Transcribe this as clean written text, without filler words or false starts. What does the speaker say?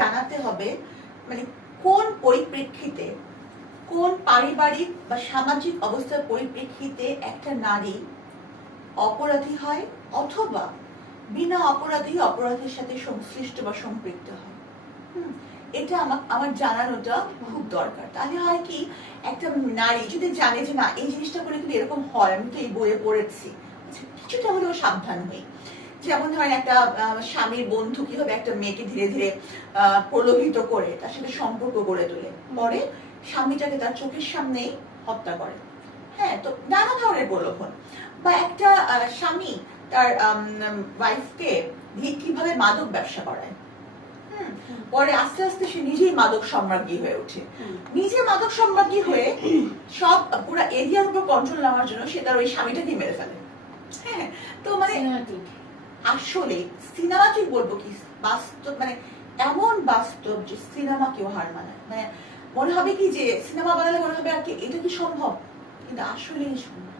জানাতে হবে মানে কোন পরিপ্রেক্ষিতে, কোন পারিবারিক বা সামাজিক অবস্থার পরিপ্রেক্ষিতে একটা নারী অপরাধী হয় অথবা বিনা অপরাধী অপরাধের সাথে সংশ্লিষ্ট বা সম্পৃক্ত হয়। এটা আমার জানানোটা খুব দরকার। তাহলে হয় কি, একটা নারী যদি জানে যে না এই জিনিসটা করে কিন্তু এরকম হয়, আমি তো এই বইয়ে পড়েছি, কিছুটা হলেও সাবধান হই। যেমন ধরেন একটা স্বামীর বন্ধু কিভাবে একটা মেয়েকে ধীরে ধীরে প্রলোভিত করে তার সাথে সম্পর্ক গড়ে তোলে, পরে স্বামীটাকে তার চোখের সামনেই হত্যা করে। হ্যাঁ, তো নানা ধরনের প্রলোভন। বা একটা স্বামী তার ওয়াইফকে কিভাবে মাদক ব্যবসা করায়, পরে আস্তে আস্তে সে নিজেই মাদক সম্রাজ্ঞী হয়ে ওঠে। নিজে মাদক সম্রাজ্ঞী হয়ে সব পুরো এরিয়ার উপর কন্ট্রোল নেওয়ার জন্য সে তার ওই স্বামীটাকে মেরে ফেলে। হ্যাঁ, তো মানে আসলে সিনেমাটিক বলবো কি, বাস্তব, মানে এমন বাস্তব যে সিনেমা কেউ হার মানায়। মানে মনে হবে কি যে সিনেমা বানালে মনে হবে আর কি এটা কি সম্ভব, কিন্তু আসলেই সম্ভব।